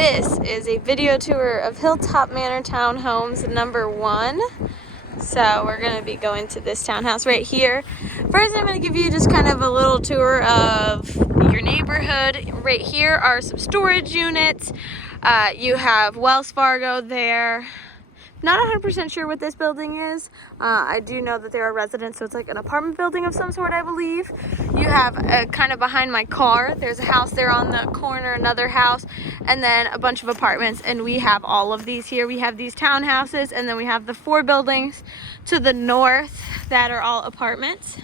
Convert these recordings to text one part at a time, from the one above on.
This is a video tour of Hilltop Manor Townhomes #1. So we're going to be going to this townhouse right here. First, I'm going to give you just kind of a little tour of your neighborhood. Right here are some storage units. You have Wells Fargo there. Not 100% sure what this building is. I do know that there are residents, so it's like an apartment building of some sort, I believe. You have kind of behind my car, there's a house there on the corner, another house, and then a bunch of apartments. And we have all of these here. We have these townhouses, and then we have the 4 buildings to the north that are all apartments.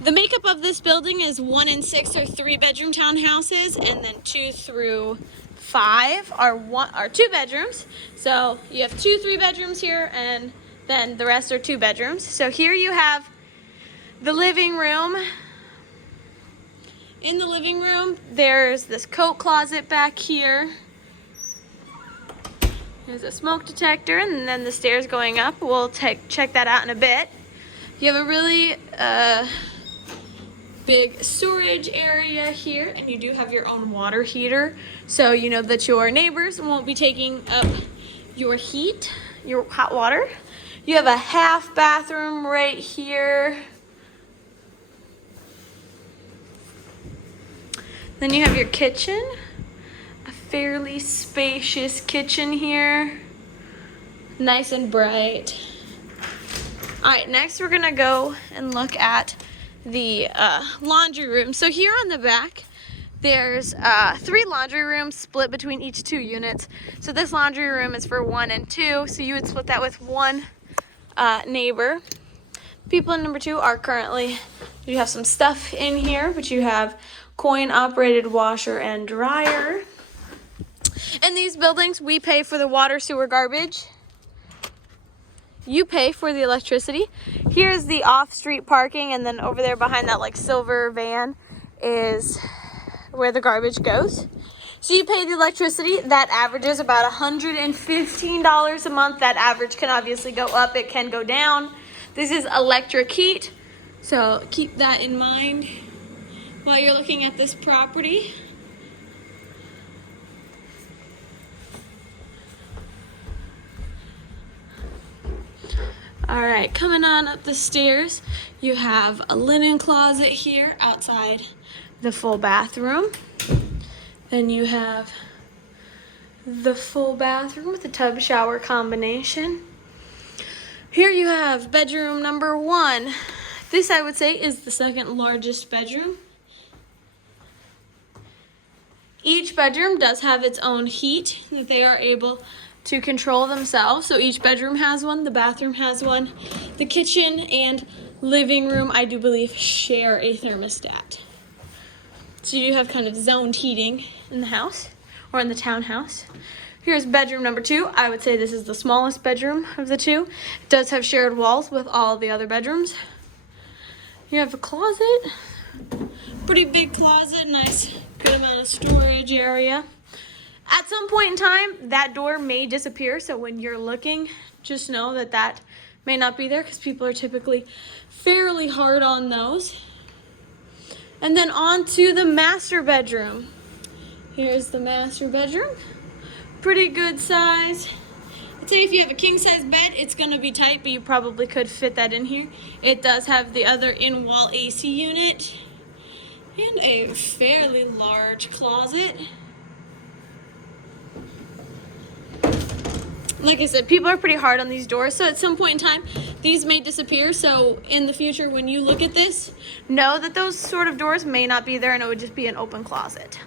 The makeup of this building is 1 and 6 are 3-bedroom townhouses, and then 2 through 5 are 2 bedrooms. So you have 2 3-bedrooms here, and then the rest are 2 bedrooms. So here you have the living room. In the living room, there's this coat closet back here. There's a smoke detector, and then the stairs going up. We'll check that out in a bit. You have a really big storage area here, and you do have your own water heater, so you know that your neighbors won't be taking up your heat, your hot water. You have a half bathroom right here. Then you have your kitchen, a fairly spacious kitchen here, nice and bright. All right, next we're gonna go and look at the laundry room. So here on the back, there's 3 laundry rooms split between each 2 units. So this laundry room is for 1 and 2, so you would split that with 1 neighbor. People in number 2 are currently, you have some stuff in here, but you have coin-operated washer and dryer. In these buildings, we pay for the water, sewer, garbage. You pay for the electricity. Here's the off-street parking, and then over there behind that like silver van is where the garbage goes. So you pay the electricity. That averages about $115 a month. That average can obviously go up, it can go down. This is electric heat, so keep that in mind while you're looking at this property. All right, coming on up the stairs, you have a linen closet here outside the full bathroom. Then you have the full bathroom with the tub shower combination. Here you have bedroom number 1. This, I would say, is the second largest bedroom. Each bedroom does have its own heat that they are able to control themselves. So each bedroom has one, the bathroom has one. The kitchen and living room, I do believe, share a thermostat. So you do have kind of zoned heating in the house, or in the townhouse. Here's bedroom number 2. I would say this is the smallest bedroom of the 2. It does have shared walls with all the other bedrooms. You have a closet, pretty big closet, nice, good amount of storage area. At some point in time, that door may disappear, so when you're looking, just know that that may not be there because people are typically fairly hard on those. And then on to the master bedroom. Here's the master bedroom. Pretty good size. I'd say if you have a king-size bed, it's going to be tight, but you probably could fit that in here. It does have the other in-wall AC unit and a fairly large closet. Like I said, people are pretty hard on these doors, so at some point in time, these may disappear. So in the future, when you look at this, know that those sort of doors may not be there, and it would just be an open closet.